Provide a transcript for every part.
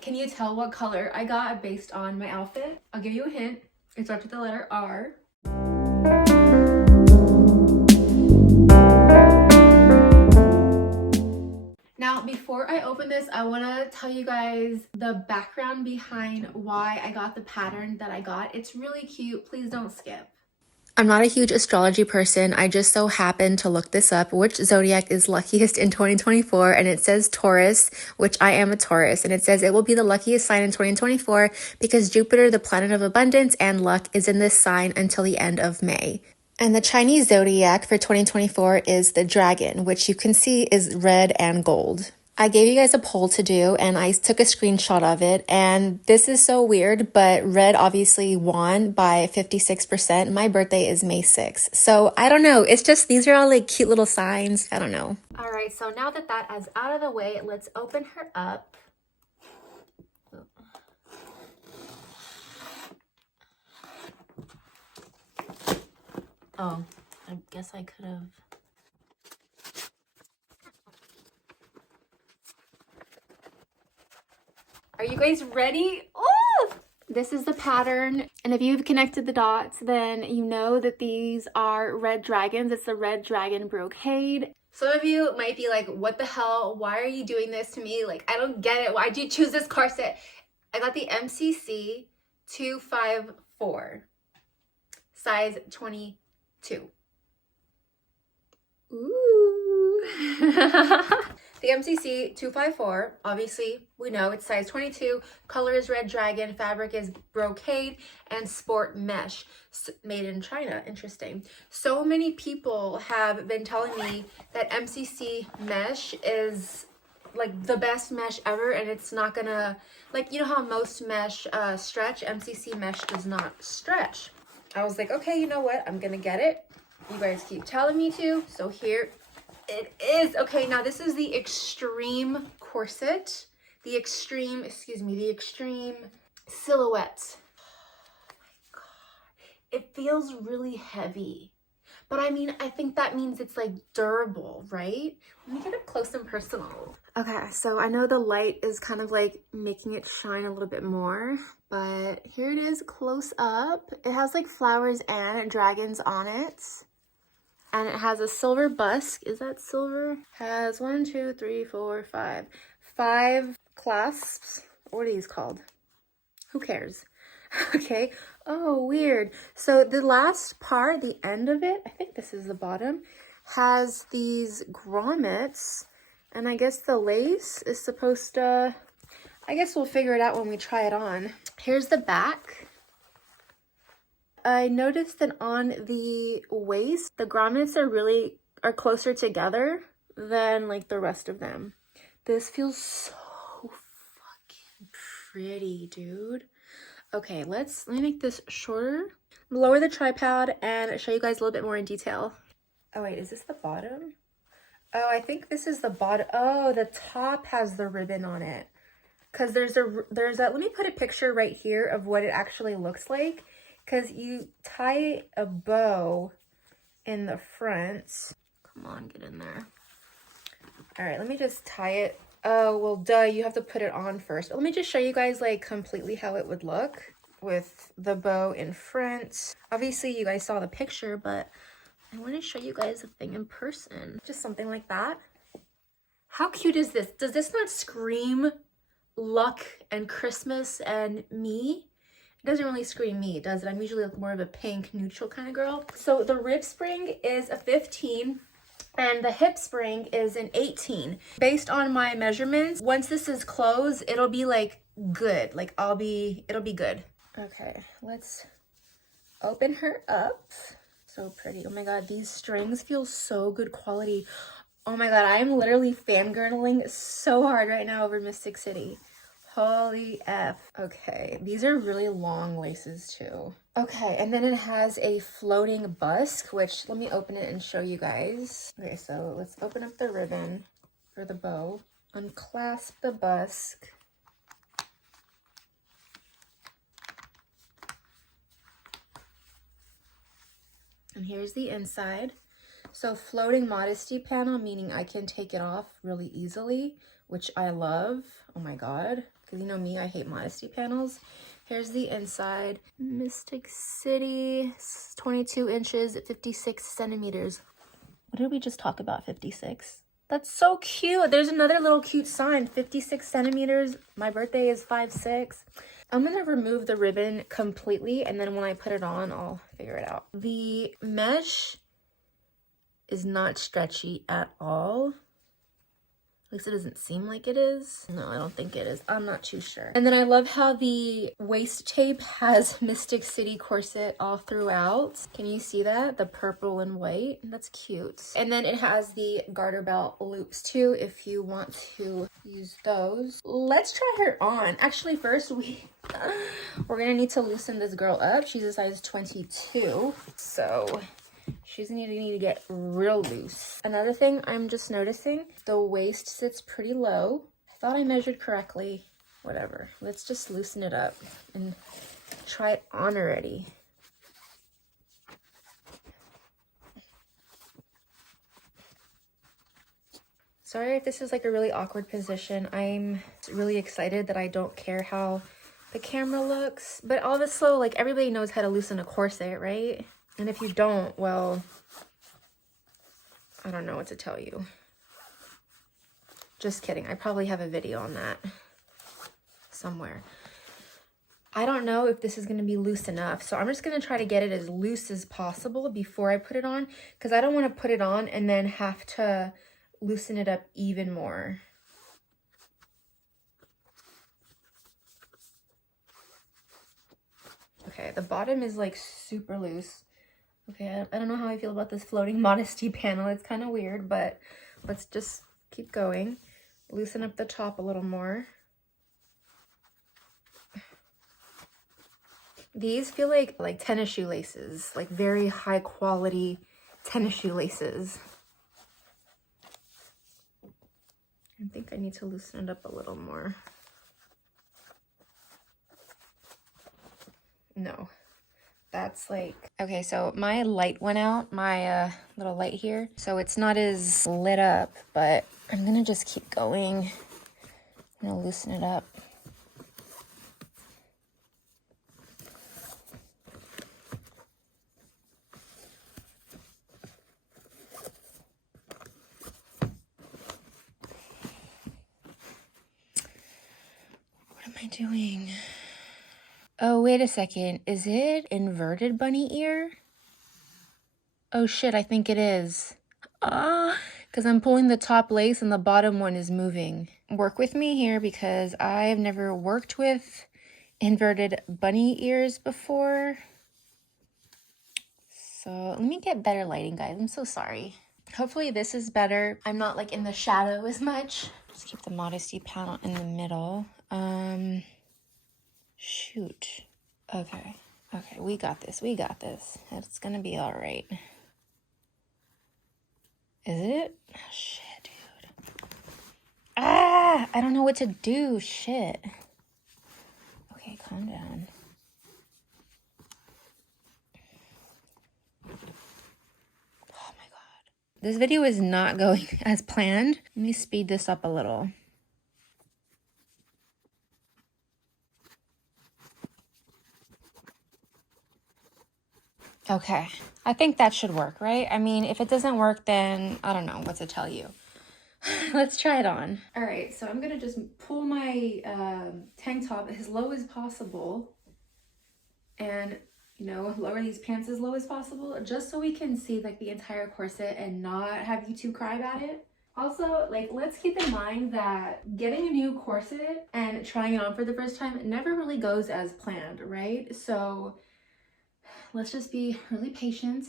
Can you tell what color I got based on my outfit? I'll give you a hint. It starts with the letter R. Now, before I open this, I want to tell you guys the background behind why I got the pattern that I got. It's really cute. Please don't skip. I'm not a huge astrology person. I just so happened to look this up, which zodiac is luckiest in 2024, and it says Taurus, which I am a Taurus, and it says it will be the luckiest sign in 2024 because Jupiter, the planet of abundance and luck, is in this sign until the end of May. And the Chinese zodiac for 2024 is the dragon, which you can see is red and gold. I gave you guys a poll to do and I took a screenshot of it, and this is so weird, but red obviously won by 56%. My birthday is May 6th. So I don't know. It's just, these are all like cute little signs. I don't know. All right. So now that that is out of the way, let's open her up. Oh, I guess I could have. Are you guys ready? Oh! This is the pattern, and if you've connected the dots, then you know that these are red dragons. It's the red dragon brocade. Some of you might be like, what the hell? Why are you doing this to me? Like, I don't get it. Why'd you choose this corset? I got the MCC 254, size 22. Ooh. The MCC 254, obviously, we know it's size 22. Color is red dragon, fabric is brocade, and sport mesh. Made in China. Interesting. So many people have been telling me that MCC mesh is like the best mesh ever, and it's not gonna, like, you know how most mesh stretch? MCC mesh does not stretch. I was like, okay, you know what? I'm gonna get it. You guys keep telling me to, so here it is. Okay, now this is the extreme corset. The extreme silhouette. Oh my God. It feels really heavy. But I mean, I think that means it's like durable, right? Let me get up close and personal. Okay, so I know the light is kind of like making it shine a little bit more, but here it is close up. It has like flowers and dragons on it. And it has a silver busk. Is that silver? Has 1, 2, 3, 4, 5. 5 clasps. What are these called? Who cares? Okay. Oh, weird. So the last part, the end of it, I think this is the bottom, has these grommets. And I guess the lace is supposed to, I guess we'll figure it out when we try it on. Here's the back. I noticed that on the waist, the grommets are closer together than like the rest of them. This feels so fucking pretty, dude. Okay, let me make this shorter. Lower the tripod and show you guys a little bit more in detail. Oh wait, is this the bottom? Oh, I think this is the bottom. Oh, the top has the ribbon on it. Cause there's a, let me put a picture right here of what it actually looks like. Because you tie a bow in the front. Come on, get in there. All right, let me just tie it. Oh, well, duh, you have to put it on first. But let me just show you guys like completely how it would look with the bow in front. Obviously, you guys saw the picture, but I want to show you guys the thing in person. Just something like that. How cute is this? Does this not scream luck and Christmas and me? It doesn't really scream me, does it? I'm usually like more of a pink neutral kind of girl. So the rib spring is a 15 and the hip spring is an 18. Based on my measurements, once this is closed, it'll be like good. Like it'll be good. Okay, let's open her up. So pretty. Oh my God, these strings feel so good quality. Oh my God, I am literally fangirling so hard right now over Mystic City. Holy F. Okay, these are really long laces too. Okay, and then it has a floating busk, which let me open it and show you guys. Okay, so let's open up the ribbon for the bow. Unclasp the busk. And here's the inside. So floating modesty panel, meaning I can take it off really easily which I love. Oh my god, because you know me, I hate MystiC panels. Here's the inside. MystiC City, 22 inches, 56 centimeters. What did we just talk about? 56. That's so cute. There's another little cute sign, 56 centimeters. My birthday is 5'6". I'm gonna remove the ribbon completely, and then when I put it on, I'll figure it out. The mesh is not stretchy at all. At least it doesn't seem like it is. No, I don't think it is. I'm not too sure. And then I love how the waist tape has MystiC City Corset all throughout. Can you see that? The purple and white. That's cute. And then it has the garter belt loops too, if you want to use those. Let's try her on. Actually, first we're gonna need to loosen this girl up. She's a size 22. So she's gonna need to get real loose. Another thing I'm just noticing, the waist sits pretty low. I thought I measured correctly. Whatever. Let's just loosen it up and try it on already. Sorry if this is like a really awkward position. I'm really excited that I don't care how the camera looks. But also, like, everybody knows how to loosen a corset, right? And if you don't, well, I don't know what to tell you. Just kidding. I probably have a video on that somewhere. I don't know if this is going to be loose enough. So I'm just going to try to get it as loose as possible before I put it on. Because I don't want to put it on and then have to loosen it up even more. Okay, the bottom is like super loose. Okay, I don't know how I feel about this floating MystiC panel. It's kind of weird, but let's just keep going. Loosen up the top a little more. These feel like tennis shoelaces, like very high quality tennis shoelaces. I think I need to loosen it up a little more. No. That's like, okay, so my light went out, my little light here, so it's not as lit up, but I'm gonna just keep going. I'm gonna loosen it up. What am I doing? Oh, wait a second. Is it inverted bunny ear? Oh shit, I think it is. Because I'm pulling the top lace and the bottom one is moving. Work with me here because I've never worked with inverted bunny ears before. So let me get better lighting, guys. I'm so sorry. Hopefully this is better. I'm not like in the shadow as much. Just keep the MystiC panel in the middle. Shoot. Okay. Okay, we got this. We got this. It's gonna be all right. Is it? Oh, shit, dude. Ah! I don't know what to do. Shit. Okay, calm down. Oh my god. This video is not going as planned. Let me speed this up a little. Okay, I think that should work, right? I mean, if it doesn't work, then I don't know what to tell you. Let's try it on. All right, so I'm gonna just pull my tank top as low as possible and, you know, lower these pants as low as possible just so we can see like the entire corset and not have you two cry about it. Also, like, let's keep in mind that getting a new corset and trying it on for the first time never really goes as planned, right? So let's just be really patient.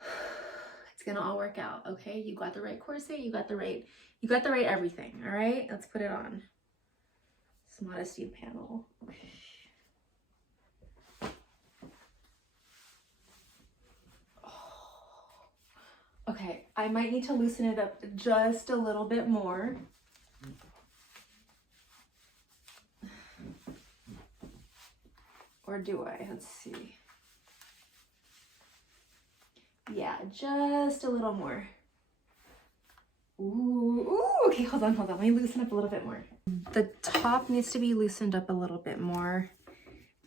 It's gonna all work out, okay? You got the right corset, you got the right everything, all right? Let's put it on. This MystiC panel. Okay, I might need to loosen it up just a little bit more. Or do I? Let's see. Yeah, just a little more. Ooh, okay, hold on. Let me loosen up a little bit more. The top needs to be loosened up a little bit more.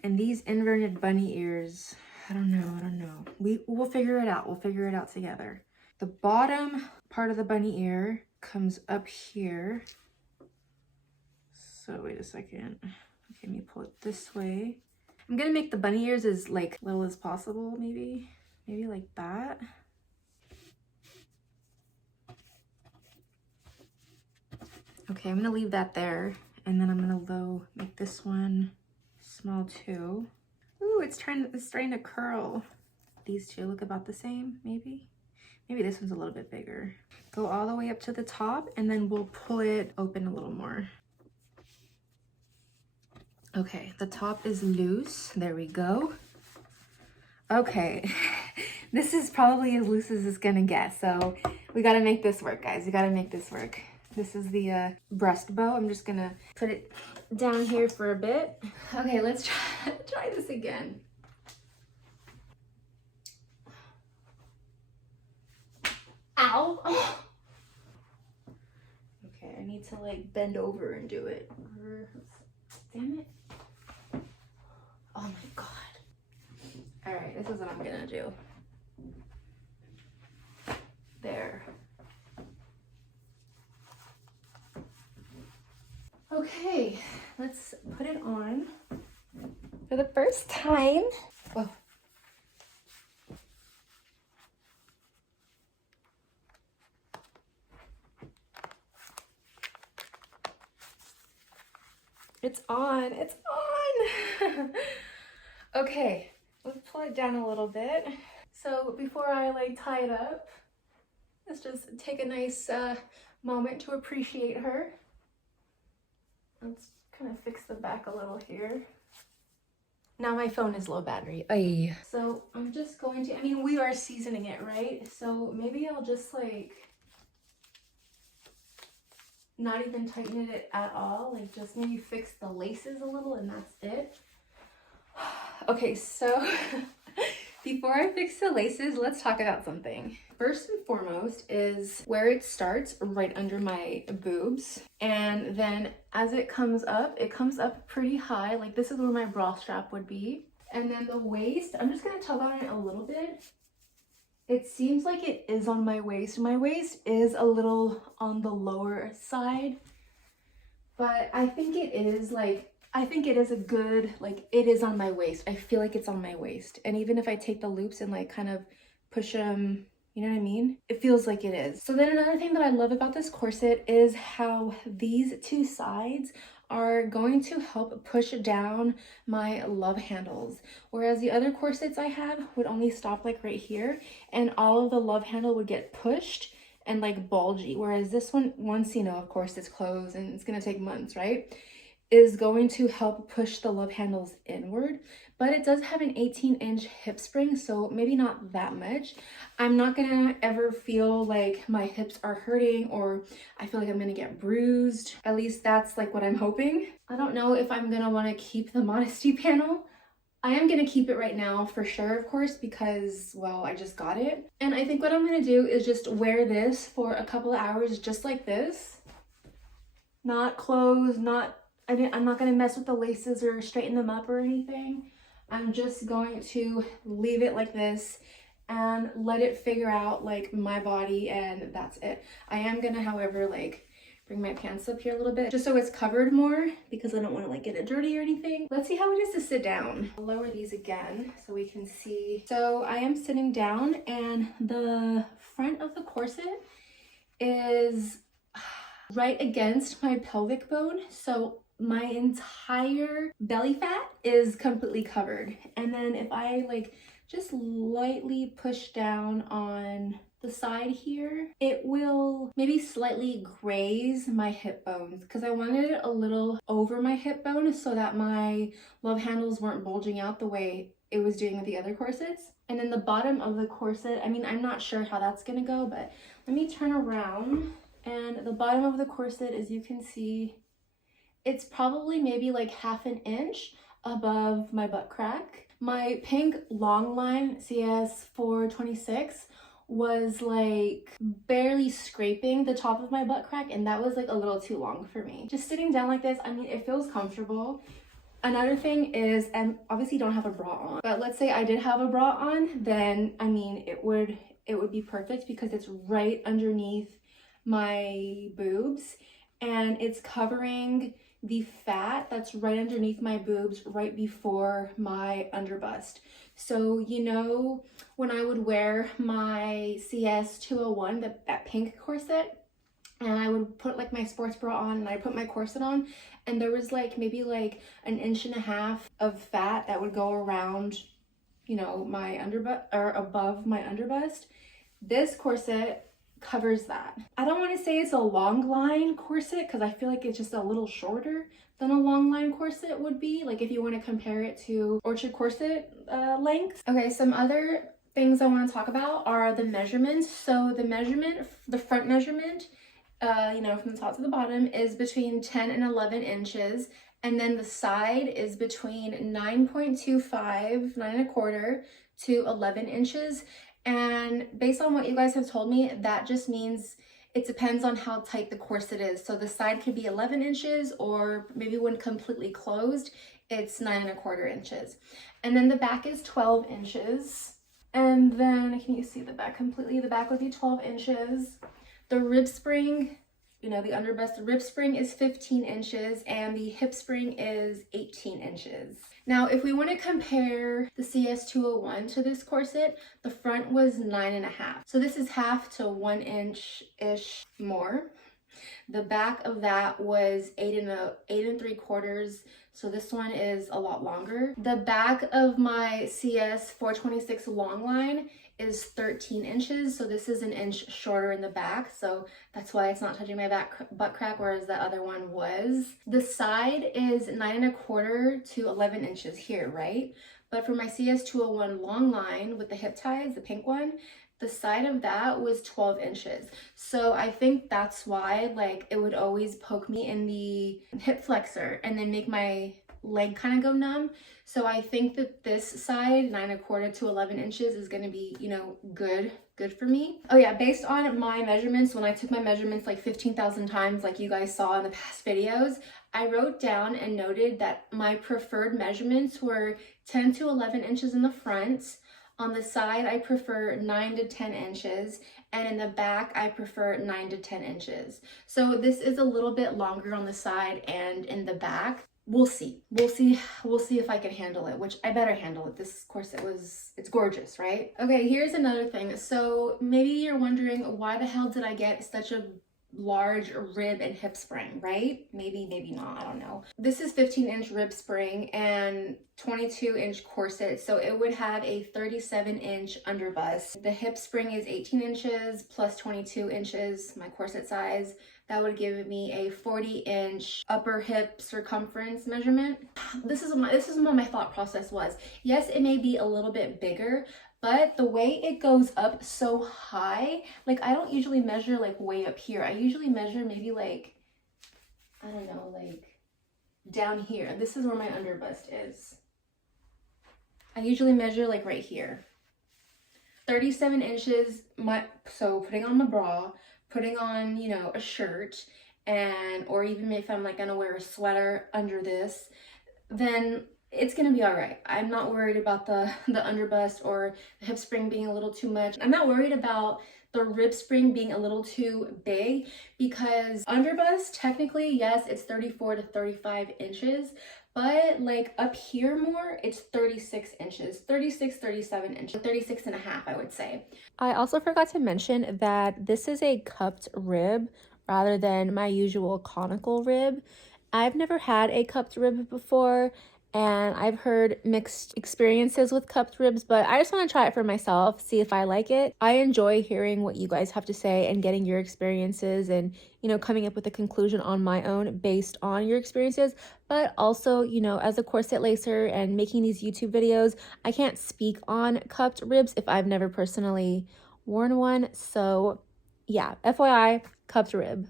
And these inverted bunny ears, I don't know. We'll figure it out. We'll figure it out together. The bottom part of the bunny ear comes up here. So wait a second. Okay, let me pull it this way. I'm gonna make the bunny ears as like little as possible, maybe like that. Okay, I'm gonna leave that there, and then I'm gonna make this one small too. Ooh, it's starting to curl. These two look about the same, maybe. Maybe this one's a little bit bigger. Go all the way up to the top, and then we'll pull it open a little more. Okay, the top is loose. There we go. Okay, this is probably as loose as it's gonna get, so we gotta make this work, guys. We gotta make this work. This is the breast bow. I'm just gonna put it down here for a bit. Okay, let's try this again. Ow! Oh. Okay, I need to like bend over and do it. Damn it. Oh my god. All right, this is what I'm gonna do. There. Okay, let's put it on for the first time. Whoa. It's on, it's on. Okay, let's pull it down a little bit. So before I like tie it up, let's just take a nice moment to appreciate her. Let's kind of fix the back a little here. Now my phone is low battery. Ay. So I'm just going to, I mean, we are seasoning it, right? So maybe I'll just like not even tighten it at all. Like just maybe fix the laces a little and that's it. Okay, so before I fix the laces, let's talk about something. First and foremost is where it starts right under my boobs. And then as it comes up pretty high. Like this is where my bra strap would be. And then the waist, I'm just gonna tug on it a little bit. It seems like it is on my waist. My waist is a little on the lower side, but I think it is a good, like it is on my waist. I feel like it's on my waist. And even if I take the loops and like kind of push them, you know what I mean? It feels like it is. So then another thing that I love about this corset is how these two sides are going to help push down my love handles. Whereas the other corsets I had would only stop like right here and all of the love handle would get pushed and like bulgy. Whereas this one, once you know, of course it's closed and it's gonna take months, right? Is going to help push the love handles inward, but it does have an 18-inch hip spring, so maybe not that much. I'm not gonna ever feel like my hips are hurting or I feel like I'm gonna get bruised. At least that's like what I'm hoping. I don't know if I'm gonna wanna keep the modesty panel. I am gonna keep it right now for sure, of course, because, well, I just got it. And I think what I'm gonna do is just wear this for a couple of hours just like this. Not clothes, I'm not going to mess with the laces or straighten them up or anything. I'm just going to leave it like this and let it figure out like my body and that's it. I am going to, however, like bring my pants up here a little bit just so it's covered more because I don't want to like get it dirty or anything. Let's see how it is to sit down. I'll lower these again so we can see. So I am sitting down and the front of the corset is right against my pelvic bone. So my entire belly fat is completely covered. And then if I like just lightly push down on the side here, it will maybe slightly graze my hip bones because I wanted it a little over my hip bone so that my love handles weren't bulging out the way it was doing with the other corsets. And then the bottom of the corset, I mean, I'm not sure how that's gonna go, but let me turn around. And the bottom of the corset, as you can see, it's probably maybe like ½ an inch above my butt crack. My pink long line CS426 was like barely scraping the top of my butt crack, and that was like a little too long for me. Just sitting down like this, I mean, it feels comfortable. Another thing is, and obviously don't have a bra on, but let's say I did have a bra on, then I mean, it would be perfect because it's right underneath my boobs and it's covering the fat that's right underneath my boobs right before my underbust. So, you know, when I would wear my CS 201, that pink corset, and I would put like my sports bra on and I put my corset on, and there was like maybe like 1.5 inches of fat that would go around, you know, my underbust or above my underbust. This corset covers that. I don't want to say it's a long line corset because I feel like it's just a little shorter than a long line corset would be, like if you want to compare it to Orchard corset length. Okay, some other things I want to talk about are the measurements. So the front measurement, you know, from the top to the bottom is between 10 and 11 inches. And then the side is between 9.25, 9.25 to 11 inches. And based on what you guys have told me, that just means it depends on how tight the corset is. So the side could be 11 inches, or maybe when completely closed, it's 9.25 inches. And then the back is 12 inches. And then, can you see the back completely? The back would be 12 inches. The rib spring, you know, the underbust, the rib spring is 15 inches and the hip spring is 18 inches. Now, if we want to compare the CS201 to this corset, the front was 9.5. So this is half to 1 inch-ish more. The back of that was 8.75. So this one is a lot longer. The back of my CS 426 long line is 13 inches. So this is 1 inch shorter in the back. So that's why it's not touching my butt crack, whereas the other one was. The side is 9.25 to 11 inches here, right? But for my CS 201 long line with the hip ties, the pink one, the side of that was 12 inches. So I think that's why, like, it would always poke me in the hip flexor and then make my leg kind of go numb. So I think that this side, 9.25 to 11 inches, is going to be, you know, good for me. Oh yeah, based on my measurements, when I took my measurements like 15,000 times, like you guys saw in the past videos, I wrote down and noted that my preferred measurements were 10 to 11 inches in the front. On the side, I prefer 9 to 10 inches, and in the back, I prefer 9 to 10 inches. So this is a little bit longer on the side and in the back. We'll see if I can handle it, which I better handle it. This corset it's gorgeous, right? Okay, here's another thing. So maybe you're wondering, why the hell did I get such a large rib and hip spring, right? Maybe not, I don't know. This is 15-inch rib spring and 22-inch corset, so it would have a 37-inch underbust. The hip spring is 18 inches plus 22 inches, my corset size. That would give me a 40-inch upper hip circumference measurement. This is what my thought process was. Yes, it may be a little bit bigger, but the way it goes up so high, like I don't usually measure like way up here. I usually measure maybe like, I don't know, like down here. This is where my underbust is. I usually measure like right here. 37 inches, so putting on my bra, putting on, you know, a shirt, and or even if I'm like gonna wear a sweater under this, then it's gonna be all right. I'm not worried about the underbust or the hip spring being a little too much. I'm not worried about the rib spring being a little too big, because underbust, technically, yes, it's 34 to 35 inches, but like up here more, it's 36 inches, 36, 37 inches, 36 and a half, I would say. I also forgot to mention that this is a cupped rib rather than my usual conical rib. I've never had a cupped rib before, and I've heard mixed experiences with cupped ribs, but I just want to try it for myself, see if I like it. I enjoy hearing what you guys have to say and getting your experiences and, you know, coming up with a conclusion on my own based on your experiences. But also, you know, as a corset lacer and making these YouTube videos, I can't speak on cupped ribs if I've never personally worn one. So yeah, FYI, cupped rib.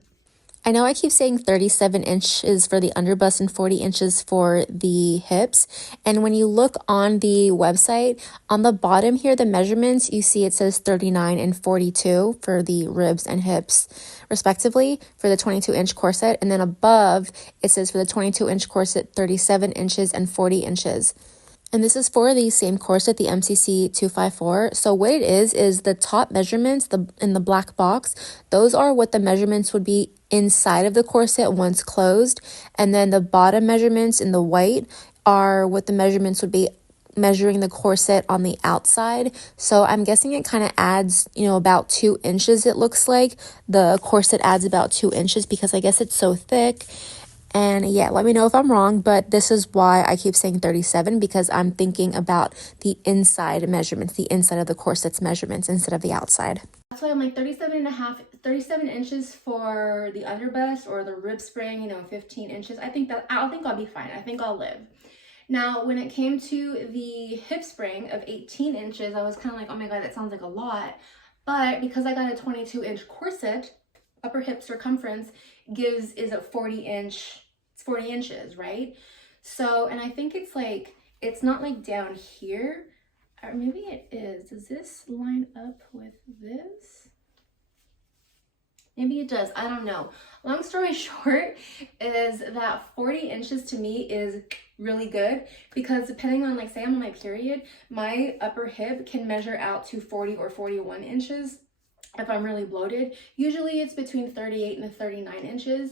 I know I keep saying 37 inches for the underbust and 40 inches for the hips. And when you look on the website, on the bottom here, the measurements, you see it says 39 and 42 for the ribs and hips, respectively, for the 22-inch corset. And then above, it says for the 22-inch corset, 37 inches and 40 inches. And this is for the same corset, the MCC 254. So what it is the top measurements, in the black box, those are what the measurements would be inside of the corset once closed. And then the bottom measurements in the white are what the measurements would be measuring the corset on the outside. So I'm guessing it kind of adds, about 2 inches, it looks like. The corset adds about 2 inches because I guess it's so thick. And yeah, let me know if I'm wrong, but this is why I keep saying 37, because I'm thinking about the inside measurements, the inside of the corset's measurements instead of the outside. That's why I'm like 37 inches for the underbust or the rib spring, 15 inches. I think I'll be fine. I think I'll live. Now, when it came to the hip spring of 18 inches, I was kind of like, oh my God, that sounds like a lot. But because I got a 22-inch corset, upper hip circumference is a 40 inches, right? So, and I think it's not like down here, or maybe it is. Does this line up with this? Maybe it does, I don't know. Long story short is that 40 inches to me is really good, because depending on, say I'm on my period, my upper hip can measure out to 40 or 41 inches. If I'm really bloated, usually it's between 38 and 39 inches.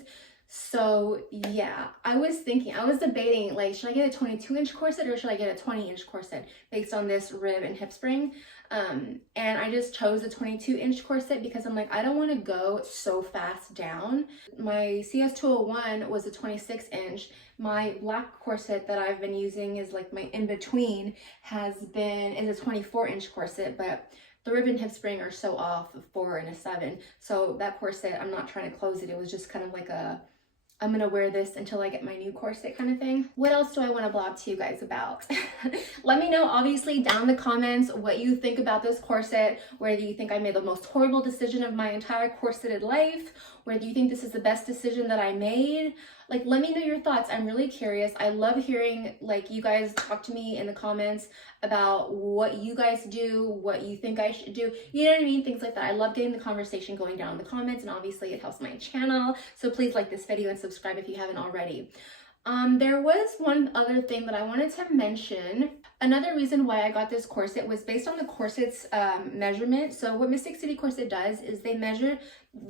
So yeah, I was debating, should I get a 22-inch corset or should I get a 20-inch corset based on this rib and hip spring? And I just chose a 22-inch corset because I'm like, I don't want to go so fast down. My CS201 was a 26-inch. My black corset that I've been using is my in-between is a 24-inch corset, but the rib and hip spring are so off, a 4 and a 7. So that corset, I'm not trying to close it. It was just kind of like I'm gonna wear this until I get my new corset kind of thing. What else do I want to blog to you guys about? Let me know, obviously, down in the comments what you think about this corset, whether you think I made the most horrible decision of my entire corseted life, whether you think this is the best decision that I made. Let me know your thoughts. I'm really curious. I love hearing, you guys talk to me in the comments about what you guys do, what you think I should do. You know what I mean? Things like that. I love getting the conversation going down in the comments, and obviously it helps my channel. So please like this video and subscribe if you haven't already. There was one other thing that I wanted to mention. Another reason why I got this corset was based on the corset's measurement. So what MystiC City Corset does is they measure,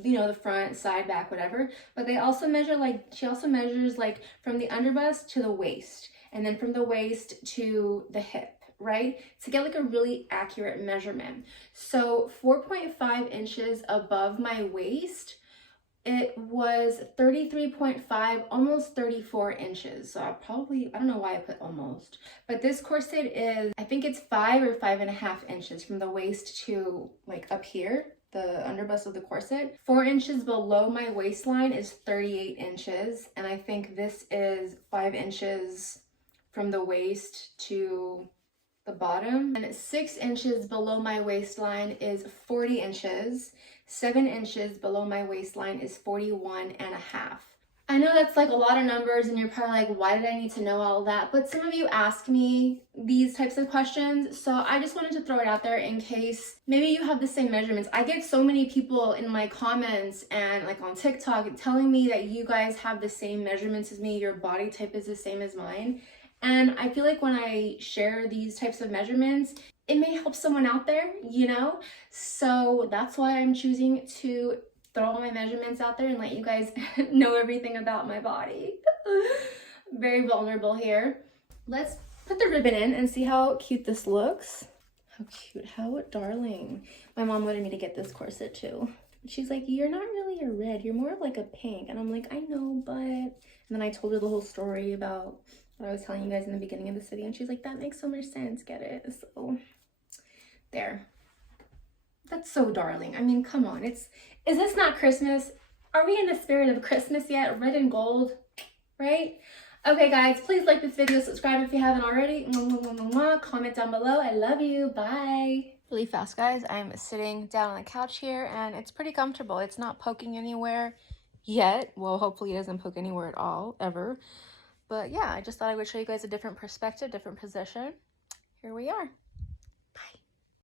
the front, side, back, whatever. But they also measure, she also measures from the underbust to the waist, and then from the waist to the hip, right? To get a really accurate measurement. So 4.5 inches above my waist, it was 33.5, almost 34 inches. So I don't know why I put almost, but this corset is, I think it's 5 or 5.5 inches from the waist to up here, the underbust of the corset. 4 inches below my waistline is 38 inches. And I think this is 5 inches from the waist to the bottom. And 6 inches below my waistline is 40 inches. 7 inches below my waistline is 41 and a half. I know that's a lot of numbers, and you're probably like, why did I need to know all that? But some of you ask me these types of questions, so I just wanted to throw it out there in case maybe you have the same measurements. I get so many people in my comments and on TikTok telling me that you guys have the same measurements as me, your body type is the same as mine. And I feel like when I share these types of measurements, it may help someone out there, So that's why I'm choosing to throw all my measurements out there and let you guys know everything about my body. Very vulnerable here. Let's put the ribbon in and see how cute this looks. How cute, how darling. My mom wanted me to get this corset too. She's like, you're not really a red, you're more of a pink. And I'm like, I know, but... And then I told her the whole story about what I was telling you guys in the beginning of this video, and she's like, that makes so much sense, get it? So there. That's so darling. I mean, come on. Is this not Christmas? Are we in the spirit of Christmas yet? Red and gold, right? Okay, guys, please like this video, subscribe if you haven't already. Comment down below. I love you. Bye. Really fast, guys. I'm sitting down on the couch here, and it's pretty comfortable. It's not poking anywhere. yet. Well, hopefully it doesn't poke anywhere at all, ever. But yeah, I just thought I would show you guys a different perspective, different position. Here we are.